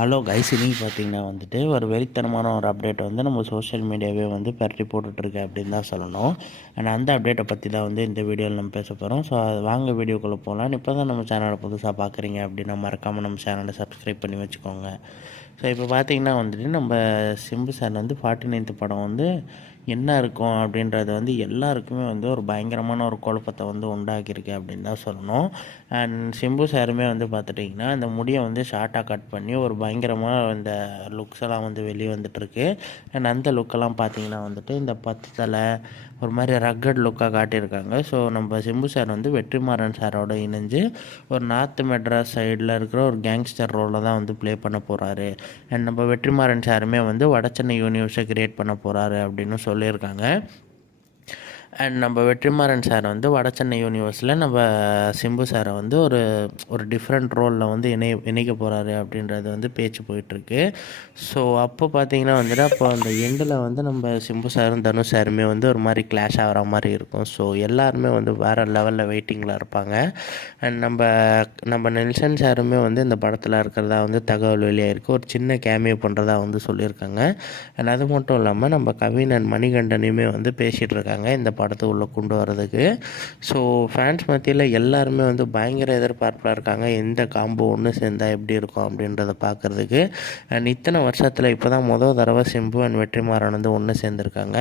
Hello guys, இன்னைக்கு பார்த்தீங்கன்னா வந்துட்டு ஒரு வெறித்தனமான ஒரு அப்டேட் வந்து நம்ம சோஷியல் மீடியாவே வந்து பரட்டி போட்டுட்ருக்கு அப்படின்னு தான் சொல்லணும். அண்ட் அந்த அப்டேட்டை பற்றி தான் வந்து இந்த வீடியோவில் நம்ம பேச போகிறோம். ஸோ அது வாங்க வீடியோக்குள்ளே போகலாம். இப்போ தான் நம்ம சேனலை புதுசாக பார்க்குறீங்க அப்படின்னா மறக்காமல் நம்ம சேனலை சப்ஸ்கிரைப் பண்ணி வச்சுக்கோங்க. ஸோ இப்போ பார்த்தீங்கன்னா வந்துட்டு நம்ம சிம்பு சார் வந்து 49th படம் வந்து என்ன இருக்கும் அப்படின்றது வந்து எல்லாருக்குமே வந்து ஒரு பயங்கரமான ஒரு குழப்பத்தை வந்து உண்டாக்கியிருக்கு அப்படின்னு தான் சொல்லணும். அண்ட் சிம்பு சாருமே வந்து பார்த்துட்டிங்கன்னா அந்த முடியை வந்து ஷார்ட்டாக கட் பண்ணி ஒரு பயங்கரமாக இந்த லுக்ஸ் எல்லாம் வந்து வெளியே வந்துட்டுருக்கு. அண்ட் அந்த லுக்கெல்லாம் பார்த்தீங்கன்னா வந்துட்டு இந்த 10 தலை ஒரு மாதிரி ரக்கட் லுக்காக காட்டியிருக்காங்க. ஸோ நம்ம சிம்பு சார் வந்து வெற்றிமாறன் சாரோட இணைஞ்சு ஒரு நார்த் மெட்ராஸ் சைடில் இருக்கிற ஒரு கேங்ஸ்டர் ரோலில் தான் வந்து ப்ளே பண்ண போகிறாரு. அண்ட் நம்ம வெற்றிமாறன் சாருமே வந்து வடச்சென்னை யூனிவர்ஸை கிரியேட் பண்ண போகிறாரு அப்படின்னு சொல்லியிருக்காங்க. அண்ட் நம்ம வெற்றிமாறன் சார் வந்து வடச்சென்னை யூனிவர்ஸில் நம்ம சிம்பு சாரை வந்து ஒரு ஒரு டிஃப்ரெண்ட் ரோலில் வந்து இணைக்க போகிறாரு அப்படின்றது வந்து பேச்சு போயிட்டுருக்கு. ஸோ அப்போ பார்த்தீங்கன்னா வந்துட்டு அப்போ அந்த எண்டில் வந்து நம்ம சிம்பு சாரும் தனுஷ் சாருமே வந்து ஒரு மாதிரி கிளாஷ் ஆகிற மாதிரி இருக்கும். ஸோ எல்லாருமே வந்து வேறு லெவலில் வெயிட்டிங்கில் இருப்பாங்க. அண்ட் நம்ம நெல்சன் சாருமே வந்து இந்த படத்தில் இருக்கிறதா வந்து தகவல் வெளியாகிருக்கு. ஒரு சின்ன கேமியோ பண்ணுறதா வந்து சொல்லியிருக்காங்க. அண்ட் அது மட்டும் இல்லாமல் நம்ம கவின் அண்ட் மணிகண்டனையுமே வந்து பேசிகிட்டு இருக்காங்க இந்த படத்துக்குள்ளே கொண்டு வரதுக்கு. ஸோ ஃபேன்ஸ் மத்தியில் எல்லாருமே வந்து பயங்கர எதிர்பார்ப்பில் இருக்காங்க. எந்த காம்போ ஒன்று சேர்ந்தால் எப்படி இருக்கும் அப்படின்றத பார்க்குறதுக்கு. அண்ட் இத்தனை வருஷத்தில் இப்போ தான் முதல் தடவை சிம்பு அண்ட் வெற்றிமாறன் வந்து ஒன்று சேர்ந்துருக்காங்க.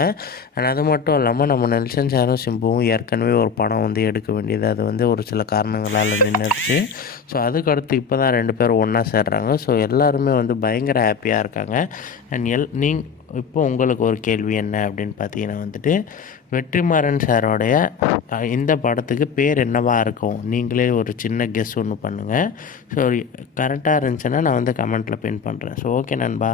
அண்ட் அது மட்டும் இல்லாமல் நம்ம நெல்சன் சாரும் சிம்புவும் ஏற்கனவே ஒரு படம் வந்து எடுக்க வேண்டியது அது வந்து ஒரு சில காரணங்களால் நின்றுடுச்சு. ஸோ அதுக்கடுத்து இப்போ தான் 2 பேரும் ஒன்றா சேர்றாங்க. ஸோ எல்லாருமே வந்து பயங்கர ஹாப்பியாக இருக்காங்க. அண்ட் இப்போ உங்களுக்கு ஒரு கேள்வி என்ன அப்படின்னு பார்த்தீங்கன்னா வந்துட்டு வெற்றிமாறன் சாரோடைய இந்த படத்துக்கு பேர் என்னவா இருக்கும்? நீங்களே ஒரு சின்ன கெஸ் ஒன்று பண்ணுங்கள். ஸோ கரெக்டாக இருந்துச்சுன்னா நான் வந்து கமெண்ட்டில் பின் பண்ணுறேன். ஸோ ஓகே நண்பா.